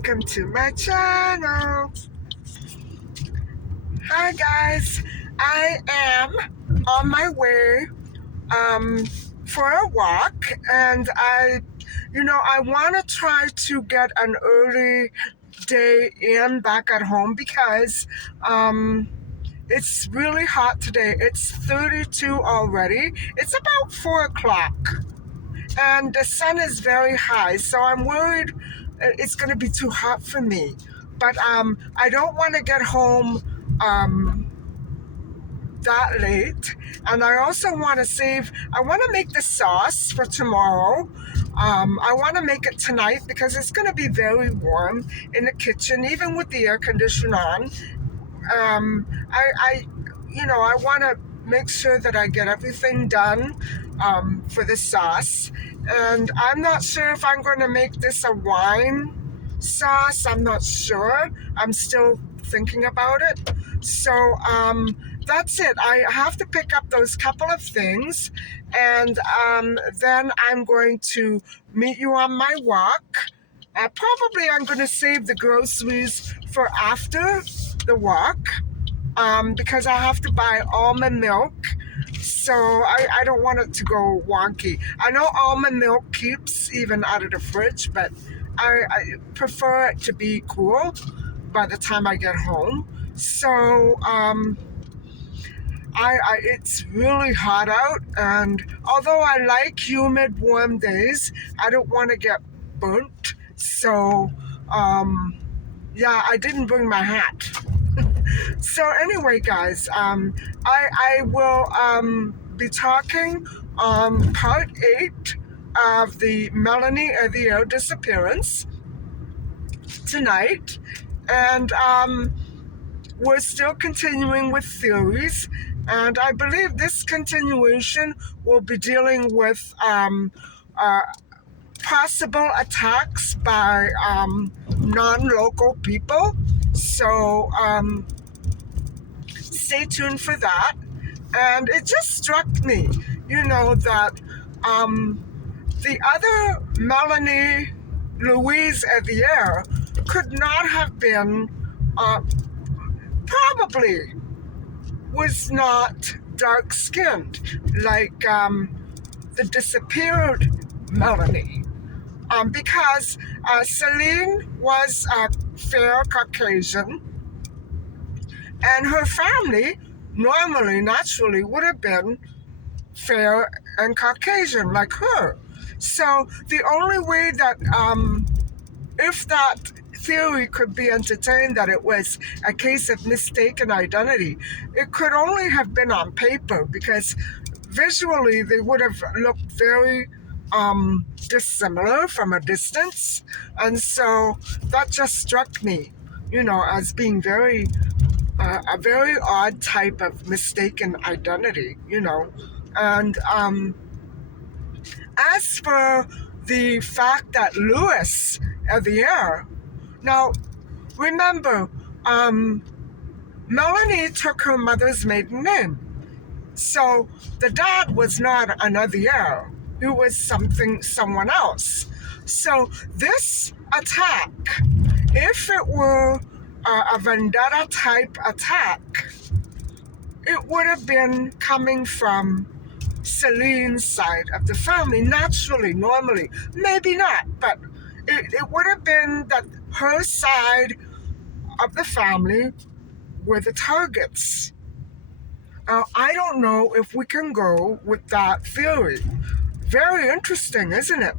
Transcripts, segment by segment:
welcome to my channel. Hi guys, I am on my way for a walk, and I want to try to get an early day in back at home because it's really hot today. It's 32 already. It's about 4 o'clock and the sun is very high, so I'm worried it's going to be too hot for me. But I don't want to get home that late, and I also want to save. I want to make the sauce for tomorrow. I want to make it tonight because it's going to be very warm in the kitchen, even with the air conditioner on. I want to make sure that I get everything done for the sauce. And I'm not sure if I'm going to make this a wine sauce. I'm not sure. I'm still thinking about it. So that's it. I have to pick up those couple of things, and then I'm going to meet you on my walk. Probably I'm going to save the groceries for after the walk because I have to buy almond milk. So I don't want it to go wonky. I know almond milk keeps even out of the fridge, but I prefer it to be cool by the time I get home. So it's really hot out, and although I like humid, warm days, I don't want to get burnt. So I didn't bring my hat. So anyway, guys, I will be talking on part 8 of the Melanie and the Air disappearance tonight, and we're still continuing with theories, and I believe this continuation will be dealing with possible attacks by non-local people. So stay tuned for that. And it just struck me, that the other Melanie Louise Evier could not have been, probably was not dark-skinned like the disappeared Melanie. Because Celine was fair Caucasian, and her family naturally would have been fair and Caucasian like her. So the only way that, if that theory could be entertained, that it was a case of mistaken identity, it could only have been on paper, because visually they would have looked very dissimilar from a distance. And so that just struck me, as being a very odd type of mistaken identity, And as for the fact that Louis Evier, now remember, Melanie took her mother's maiden name. So the dad was not an Evier. He was someone else. So this attack, if it were a vendetta type attack, it would have been coming from Celine's side of the family, naturally, normally. Maybe not, but it would have been that her side of the family were the targets. I don't know if we can go with that theory. Very interesting, isn't it?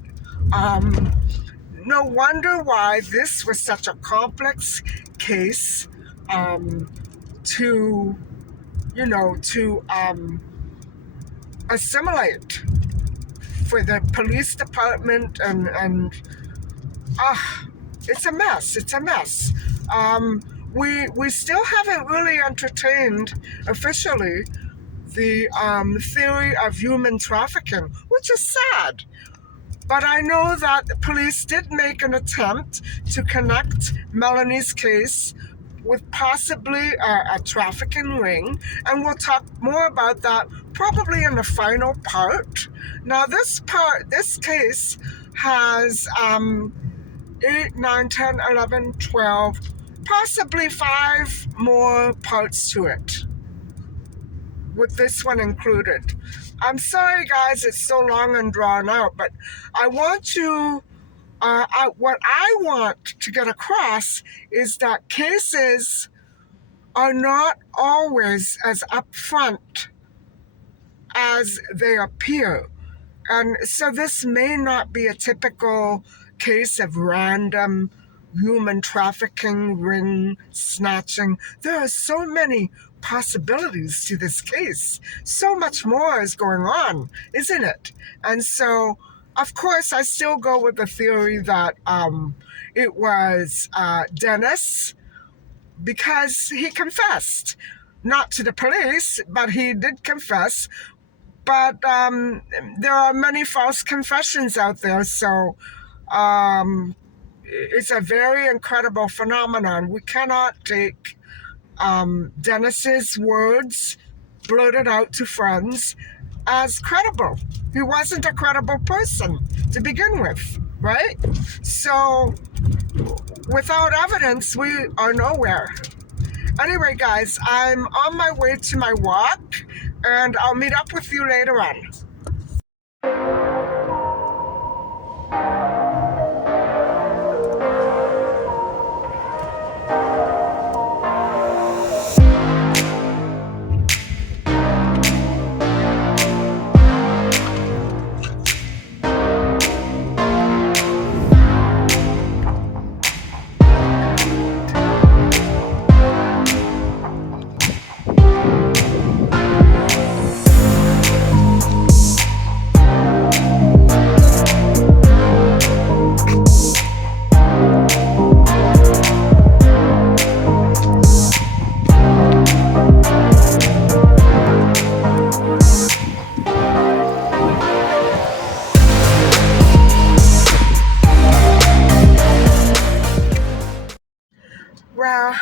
No wonder why this was such a complex case to assimilate for the police department, and it's a mess. It's a mess. We still haven't really entertained officially the theory of human trafficking, which is sad. But I know that the police did make an attempt to connect Melanie's case with possibly a trafficking ring, and we'll talk more about that probably in the final part. Now, this case has 8, 9, 10, 11, 12, possibly 5 more parts to it, with this one included. I'm sorry, guys, it's so long and drawn out, but I want to, what I want to get across is that cases are not always as upfront as they appear. And so this may not be a typical case of random human trafficking, ring snatching. There are so many possibilities to this case. So much more is going on, isn't it? And so, of course, I still go with the theory that it was Dennis, because he confessed. Not to the police, but he did confess. But there are many false confessions out there, so um, it's a very incredible phenomenon. We cannot take Dennis's words blurted out to friends as credible. He wasn't a credible person to begin with, right? So without evidence, we are nowhere. Anyway, guys, I'm on my way to my walk, and I'll meet up with you later on. Well,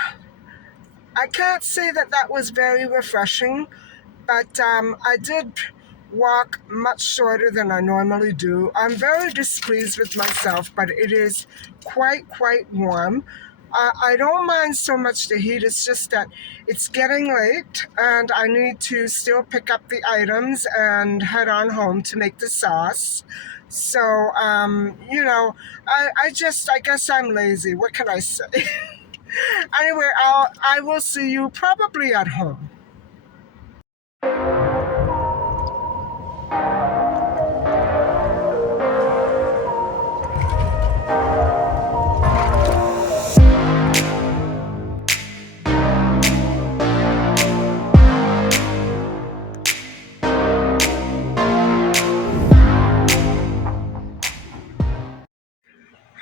I can't say that that was very refreshing, but I did walk much shorter than I normally do. I'm very displeased with myself, but it is quite warm. I don't mind so much the heat, it's just that it's getting late and I need to still pick up the items and head on home to make the sauce. So, I guess I'm lazy. What can I say? Anyway, I will see you probably at home.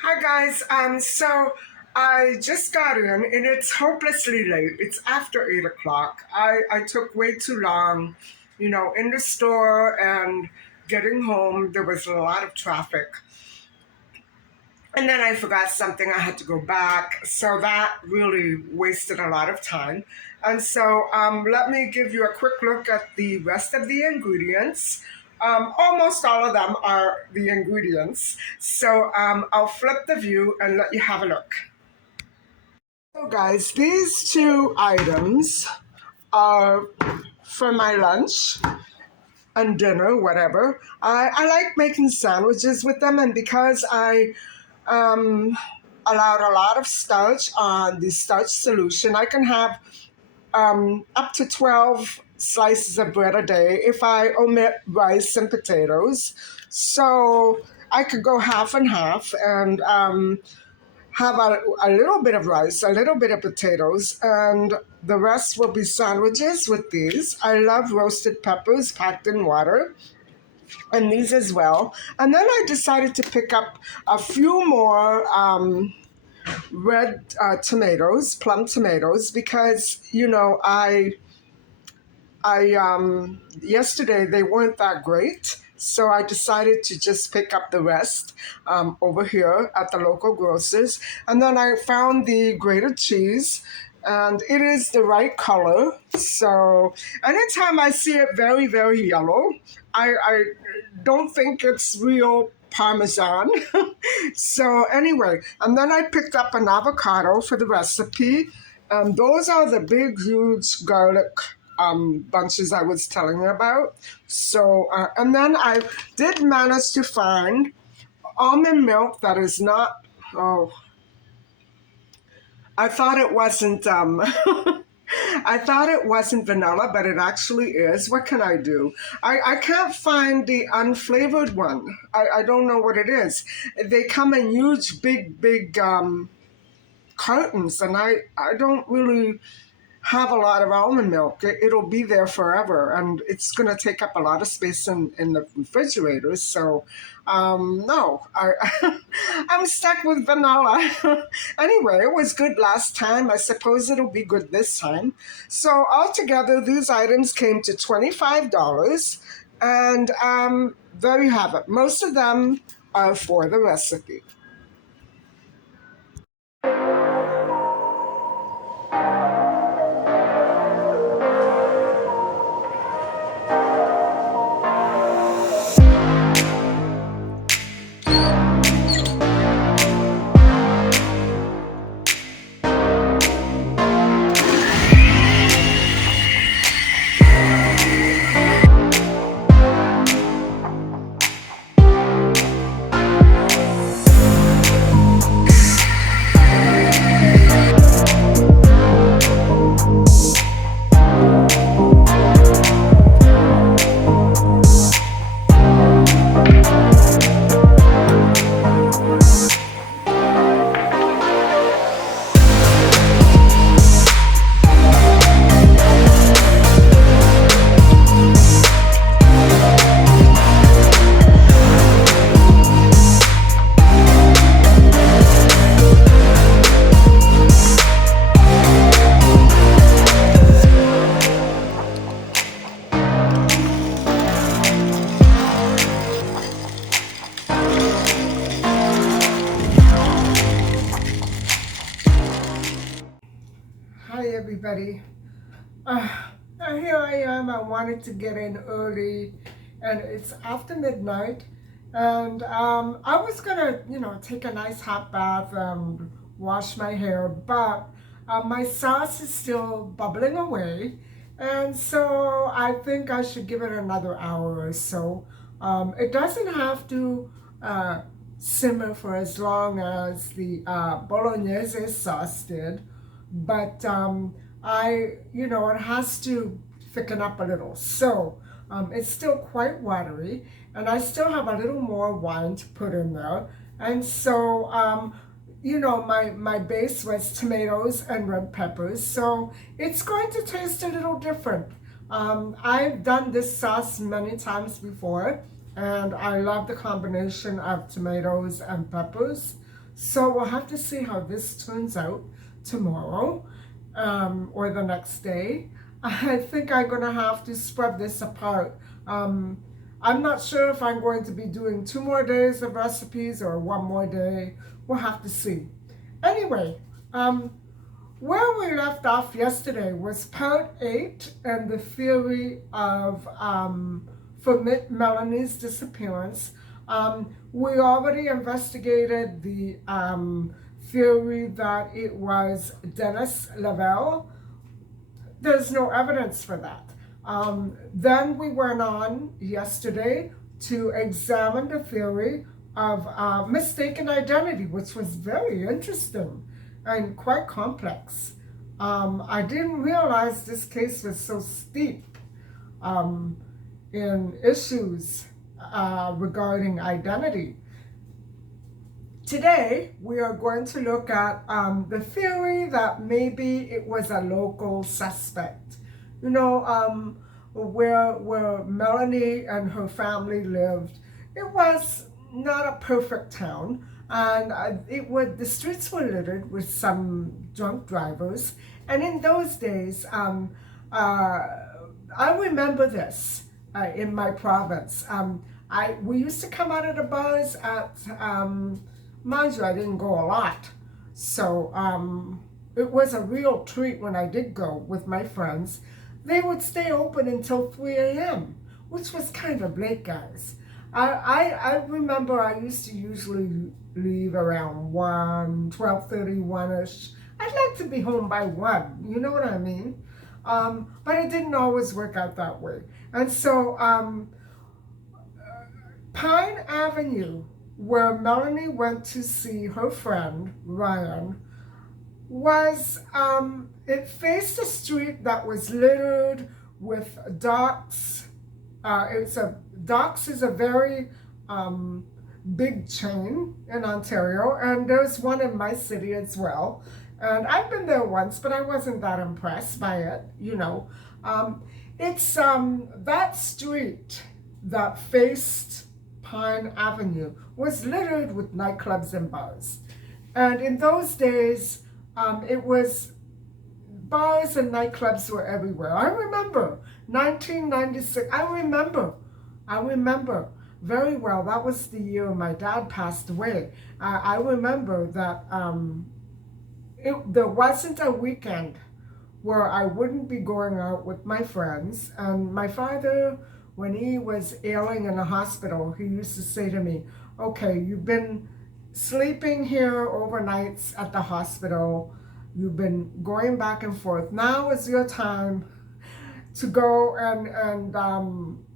Hi guys, so I just got in and it's hopelessly late. It's after 8 o'clock. I took way too long, in the store, and getting home, there was a lot of traffic. And then I forgot something, I had to go back. So that really wasted a lot of time. And so let me give you a quick look at the rest of the ingredients. Almost all of them are the ingredients. So I'll flip the view and let you have a look. So guys, these two items are for my lunch and dinner, whatever. I like making sandwiches with them, and because I allowed a lot of starch on the starch solution, I can have up to 12 slices of bread a day if I omit rice and potatoes. So I could go half and half and have a little bit of rice, a little bit of potatoes, and the rest will be sandwiches with these. I love roasted peppers packed in water, and these as well. And then I decided to pick up a few more red tomatoes, plum tomatoes, because I yesterday they weren't that great, so I decided to just pick up the rest over here at the local grocers. And then I found the grated cheese, and it is the right color. So anytime I see it very yellow, I don't think it's real Parmesan. So anyway, and then I picked up an avocado for the recipe. And those are the big, huge garlic bunches I was telling you about. So, and then I did manage to find almond milk that is not, oh, I thought it wasn't, I thought it wasn't vanilla, but it actually is. What can I do? I can't find the unflavored one. I don't know what it is. They come in huge, big cartons, and I don't really have a lot of almond milk. It'll be there forever, and it's going to take up a lot of space in the refrigerators. So, no, I'm stuck with vanilla. Anyway, it was good last time. I suppose it'll be good this time. So, altogether, these items came to $25, and there you have it. Most of them are for the recipe. Hi, everybody. Uh, Here I am. I wanted to get in early, and it's after midnight. And I was gonna, take a nice hot bath and wash my hair, but my sauce is still bubbling away, and so I think I should give it another hour or so. It doesn't have to simmer for as long as the bolognese sauce did, but it has to thicken up a little. So it's still quite watery, and I still have a little more wine to put in there. And so, my base was tomatoes and red peppers, so it's going to taste a little different. I've done this sauce many times before, and I love the combination of tomatoes and peppers. So we'll have to see how this turns out tomorrow or the next day. I think I'm going to have to spread this apart. I'm not sure if I'm going to be doing 2 more days of recipes or 1 more day. We'll have to see. Anyway, where we left off yesterday was part 8 and the theory of for Melanie's disappearance. We already investigated the theory that it was Dennis Lavelle. There's no evidence for that. Then we went on yesterday to examine the theory of mistaken identity, which was very interesting and quite complex. I didn't realize this case was so steep in issues regarding identity. Today, we are going to look at the theory that maybe it was a local suspect. Where Melanie and her family lived, it was not a perfect town, and the streets were littered with some drunk drivers. And in those days, I remember this in my province. We used to come out of the bars at, mind you, I didn't go a lot. So it was a real treat when I did go with my friends. They would stay open until 3 a.m., which was kind of late, guys. I remember I used to usually leave around 1, 12:31ish. I'd like to be home by 1, you know what I mean? But it didn't always work out that way. And so Pine Avenue, where Melanie went to see her friend, Ryan, was, it faced a street that was littered with docks. Docks is a very big chain in Ontario, and there's one in my city as well. And I've been there once, but I wasn't that impressed by it, you know. It's that street that faced Pine Avenue was littered with nightclubs and bars. And in those days, it was bars and nightclubs were everywhere. I remember 1996. I remember very well. That was the year my dad passed away. I remember that there wasn't a weekend where I wouldn't be going out with my friends. And my father, when he was ailing in the hospital, he used to say to me, okay, you've been sleeping here overnights at the hospital. You've been going back and forth. Now is your time to go and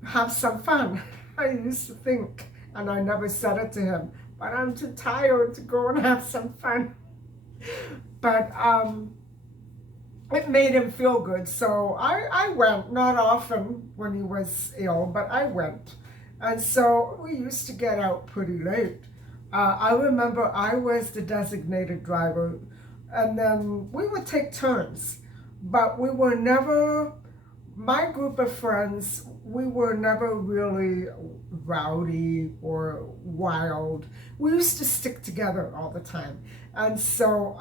have some fun. I used to think, and I never said it to him, but I'm too tired to go and have some fun. But it made him feel good. So I went, not often when he was ill, but I went. And so we used to get out pretty late. I remember I was the designated driver, and then we would take turns. But we were never, my group of friends, we were never really rowdy or wild. We used to stick together all the time. And so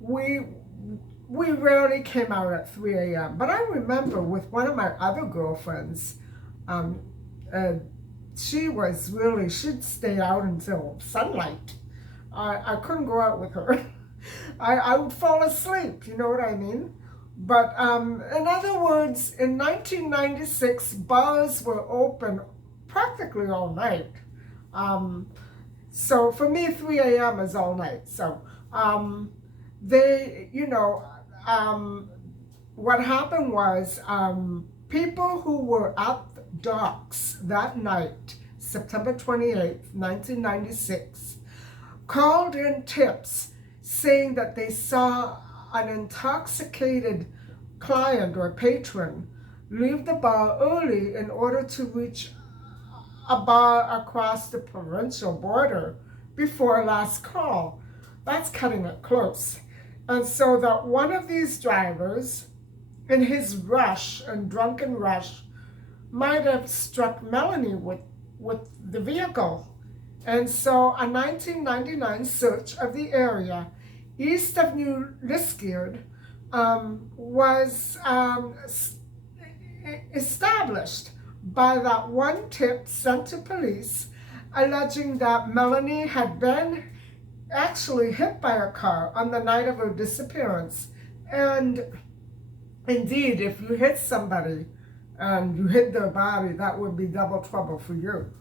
we rarely came out at 3 a.m. But I remember with one of my other girlfriends, she'd stay out until sunlight. I couldn't go out with her. I would fall asleep, you know what I mean? But in other words, in 1996, bars were open practically all night. So for me, 3 a.m. is all night. So what happened was people who were at docks that night, September 28th, 1996, called in tips saying that they saw an intoxicated client or patron leave the bar early in order to reach a bar across the provincial border before last call. That's cutting it close. And so that one of these drivers, in his rush and drunken rush, might have struck Melanie with the vehicle. And so a 1999 search of the area east of New Liskeard was established by that one tip sent to police alleging that Melanie had been actually hit by a car on the night of her disappearance. And indeed, if you hit somebody and you hit their body, that would be double trouble for you.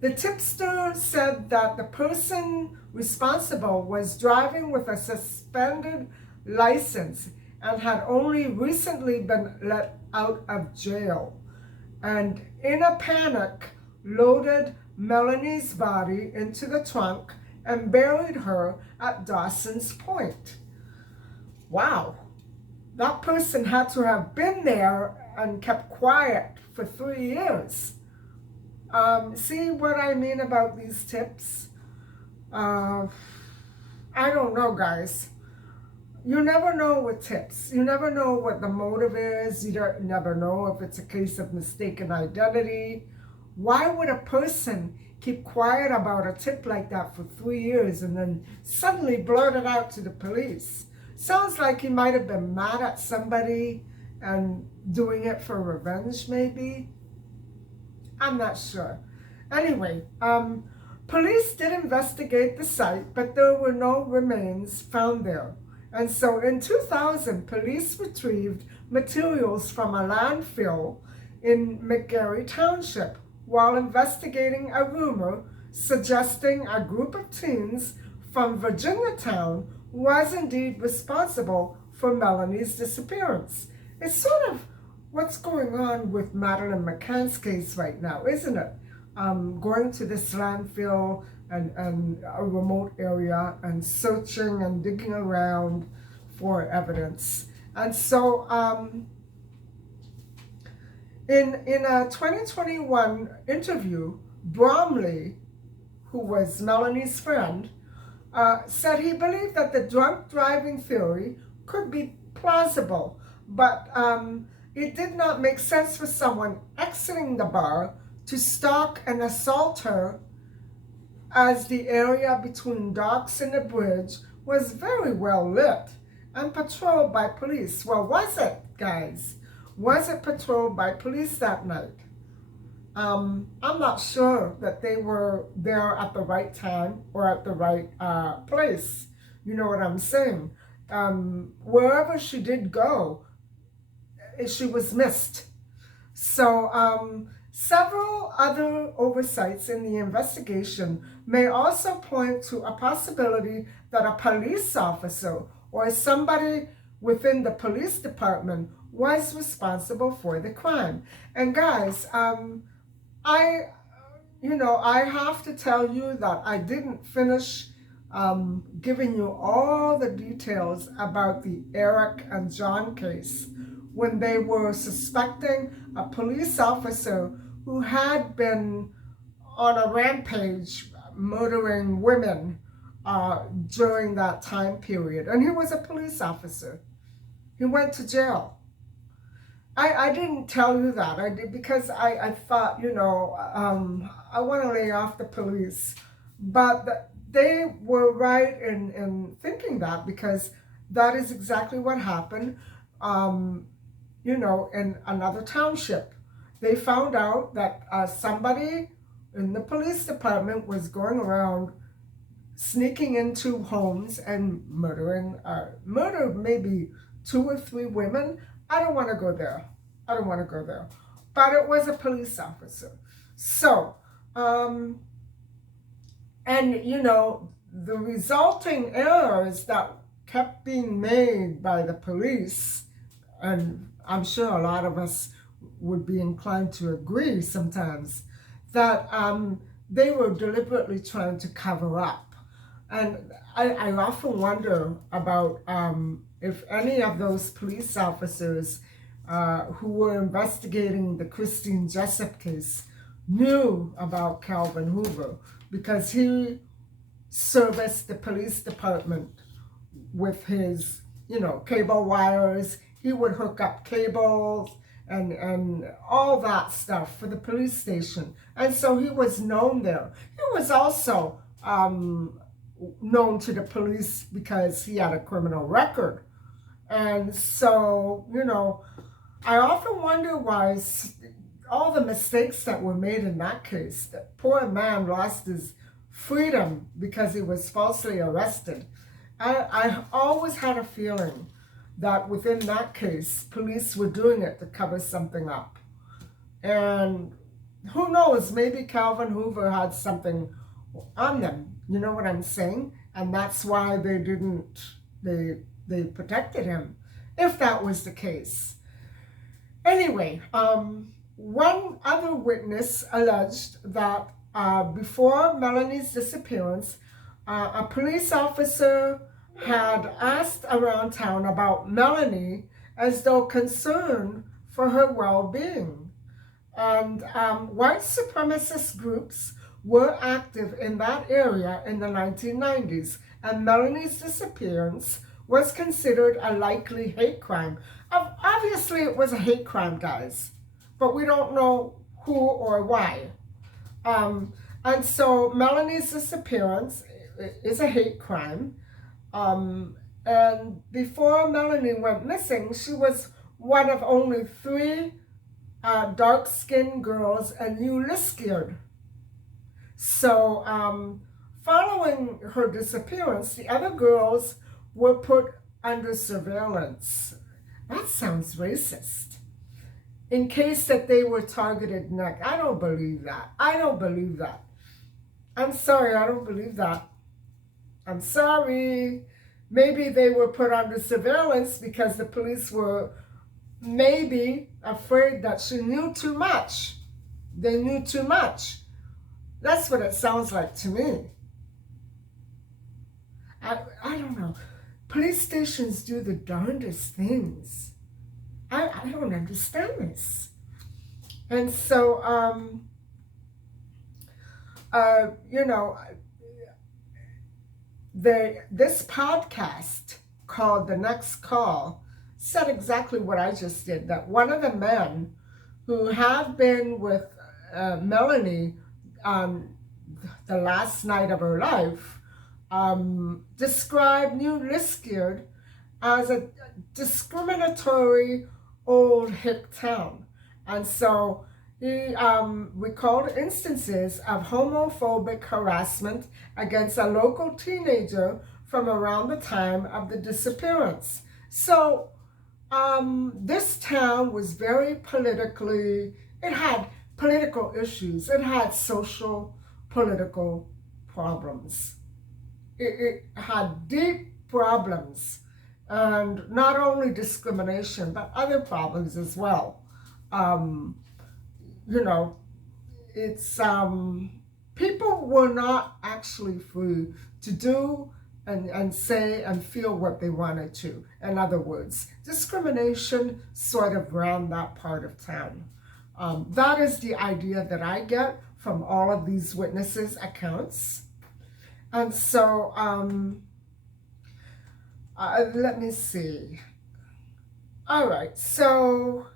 The tipster said that the person responsible was driving with a suspended license and had only recently been let out of jail, and in a panic loaded Melanie's body into the trunk and buried her at Dawson's Point. Wow, that person had to have been there and kept quiet for 3 years. See what I mean about these tips? I don't know, guys. You never know with tips. You never know what the motive is. You never know if it's a case of mistaken identity. Why would a person keep quiet about a tip like that for 3 years and then suddenly blurt it out to the police? Sounds like he might have been mad at somebody and doing it for revenge, maybe. I'm not sure. Anyway, police did investigate the site, but there were no remains found there. And so in 2000, police retrieved materials from a landfill in McGarry Township, while investigating a rumor suggesting a group of teens from Virginiatown was indeed responsible for Melanie's disappearance. It's sort of what's going on with Madeleine McCann's case right now, isn't it? Going to this landfill and a remote area and searching and digging around for evidence. And so in a 2021 interview, Bromley, who was Melanie's friend, said he believed that the drunk driving theory could be plausible, but it did not make sense for someone exiting the bar to stalk and assault her, as the area between docks and the bridge was very well lit and patrolled by police. Well, was it, guys? Was it patrolled by police that night? I'm not sure that they were there at the right time or at the right place. You know what I'm saying? Wherever she did go, she was missed. So several other oversights in the investigation may also point to a possibility that a police officer or somebody within the police department was responsible for the crime. And guys, I have to tell you that I didn't finish giving you all the details about the Eric and John case when they were suspecting a police officer who had been on a rampage murdering women during that time period. And he was a police officer. He went to jail. I didn't tell you that. I did because I thought, I want to lay off the police. But they were right in thinking that, because that is exactly what happened, in another township. They found out that somebody in the police department was going around sneaking into homes and murdered maybe 2 or 3 women. I don't want to go there. But it was a police officer. So, the resulting errors that kept being made by the police, and I'm sure a lot of us would be inclined to agree sometimes, that they were deliberately trying to cover up. And I often wonder about if any of those police officers who were investigating the Christine Jessup case knew about Calvin Hoover, because he serviced the police department with his, cable wires. He would hook up cables and all that stuff for the police station. And so he was known there. He was also known to the police because he had a criminal record. And so, I often wonder why all the mistakes that were made in that case. That poor man lost his freedom because he was falsely arrested. I always had a feeling that within that case, police were doing it to cover something up. And who knows, maybe Calvin Hoover had something on them. You know what I'm saying? And that's why they protected him, if that was the case. Anyway, one other witness alleged that before Melanie's disappearance, a police officer had asked around town about Melanie as though concerned for her well-being. And white supremacist groups were active in that area in the 1990s, and Melanie's disappearance was considered a likely hate crime. Obviously, it was a hate crime, guys, but we don't know who or why. And so Melanie's disappearance is a hate crime. And before Melanie went missing, she was one of only 3 dark-skinned girls and Ulysses. So following her disappearance, the other girls were put under surveillance. That sounds racist. in case that they were targeted next. I don't believe that. I don't believe that. I'm sorry, I don't believe that. I'm sorry. Maybe they were put under surveillance because the police were maybe afraid that she knew too much. They knew too much. That's what it sounds like to me. I don't know. Police stations do the darndest things. I don't understand this. And so, you know, this podcast called The Next Call said exactly what I just did, that one of the men who have been with Melanie the last night of her life described New Liskeard as a discriminatory old hick town. And so he recalled instances of homophobic harassment against a local teenager from around the time of the disappearance. So this town was very politically, it had political issues, it had social political problems. It had deep problems, and not only discrimination, but other problems as well. You know, it's people were not actually free to do and say and feel what they wanted to. In other words, discrimination sort of ran that part of town. That is the idea that I get from all of these witnesses' accounts. And so, let me see. All right, so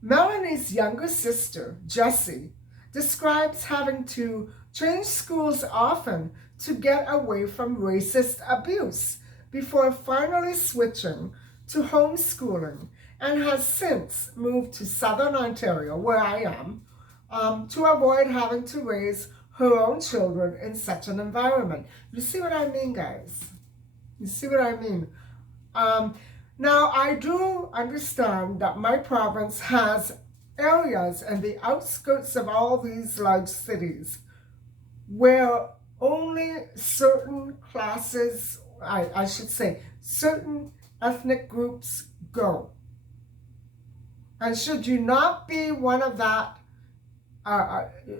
Melanie's younger sister, Jessie, describes having to change schools often to get away from racist abuse before finally switching to homeschooling, and has since moved to Southern Ontario, where I am, to avoid having to raise her own children in such an environment. You see what I mean, guys? You see what I mean? Now, I do understand that my province has areas in the outskirts of all these large cities where only certain classes, I should say, certain ethnic groups go. And should you not be one of that,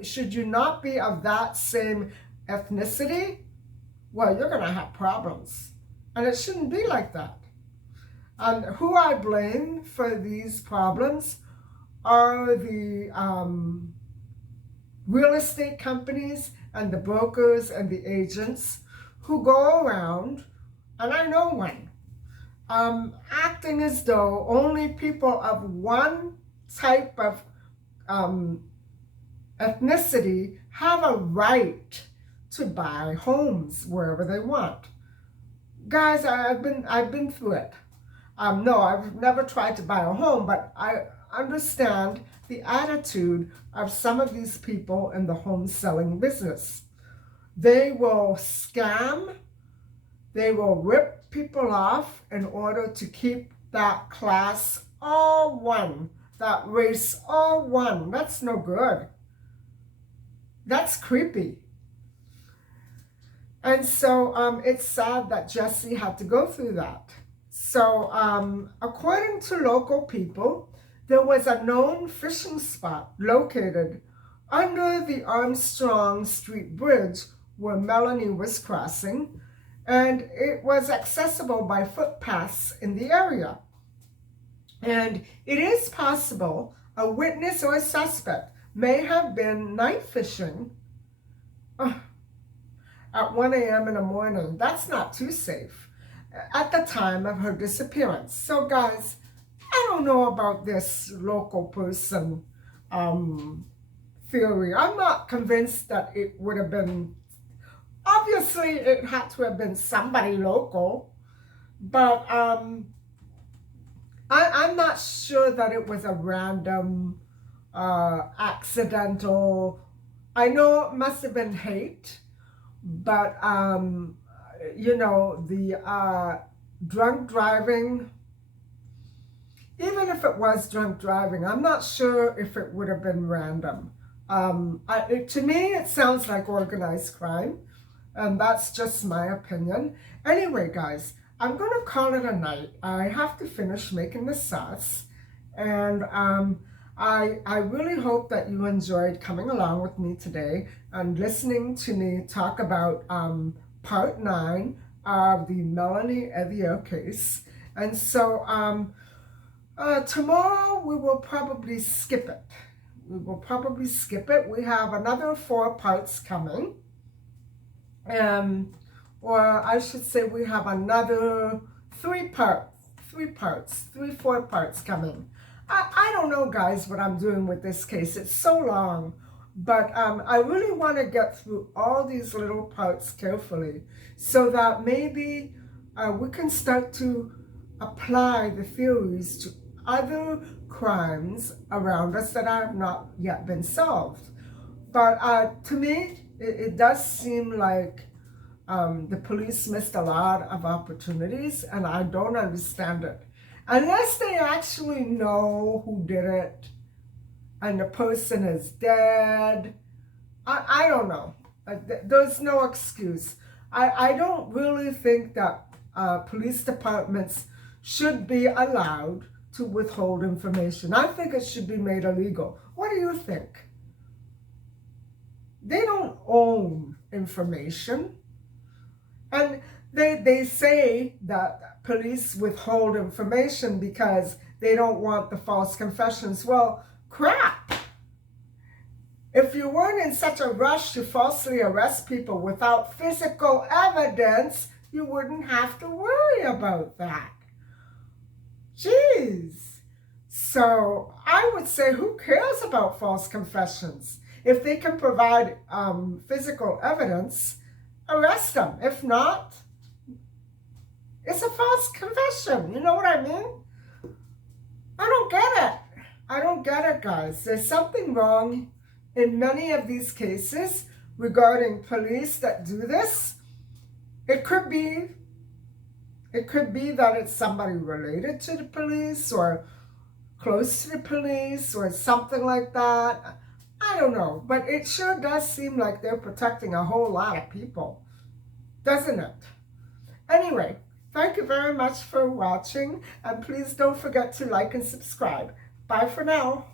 should you not be of that same ethnicity, well, you're going to have problems. And it shouldn't be like that. And who I blame for these problems are the real estate companies and the brokers and the agents who go around, and I know one, acting as though only people of one type of ethnicity have a right to buy homes wherever they want. Guys, I've been through it. No, I've never tried to buy a home, but I understand the attitude of some of these people in the home selling business. They will scam, they will rip people off in order to keep that class all one, that race all one. That's no good. That's creepy. And so it's sad that Jessie had to go through that. So according to local people, there was a known fishing spot located under the Armstrong Street Bridge where Melanie was crossing, and it was accessible by footpaths in the area. And it is possible a witness or a suspect may have been night fishing at 1 a.m. in the morning. That's not too safe at the time of her disappearance. So guys, I don't know about this local person theory. I'm not convinced that it would have been, obviously it had to have been somebody local, but I'm not sure that it was a random, accidental. I know it must have been hate, but you know, the drunk driving even if it was drunk driving, I'm not sure if it would have been random. To me, it sounds like organized crime, and that's just my opinion. Anyway, guys, I'm going to call it a night. I have to finish making the sauce, and I really hope that you enjoyed coming along with me today and listening to me talk about part 9 of the Melanie case. And so tomorrow we will probably skip it. We have another 4 parts coming. Or I should say we have another 4 parts coming. I don't know, guys, what I'm doing with this case. It's so long. But I really want to get through all these little parts carefully so that maybe we can start to apply the theories to other crimes around us that have not yet been solved. But to me, it does seem like the police missed a lot of opportunities, and I don't understand it. Unless they actually know who did it and the person is dead, I don't know. There's no excuse. I don't really think that police departments should be allowed to withhold information. I think it should be made illegal. What do you think? They don't own information. And they say that police withhold information because they don't want the false confessions. Well, crap. If you weren't in such a rush to falsely arrest people without physical evidence, you wouldn't have to worry about that. Jeez. So I would say, who cares about false confessions? If they can provide physical evidence, arrest them. If not, it's a false confession. You know what I mean? I don't get it. I don't get it, guys. There's something wrong in many of these cases regarding police that do this. It could be that it's somebody related to the police or close to the police or something like that. I don't know, but it sure does seem like they're protecting a whole lot of people, doesn't it? Anyway, thank you very much for watching, and please don't forget to like and subscribe. Bye for now.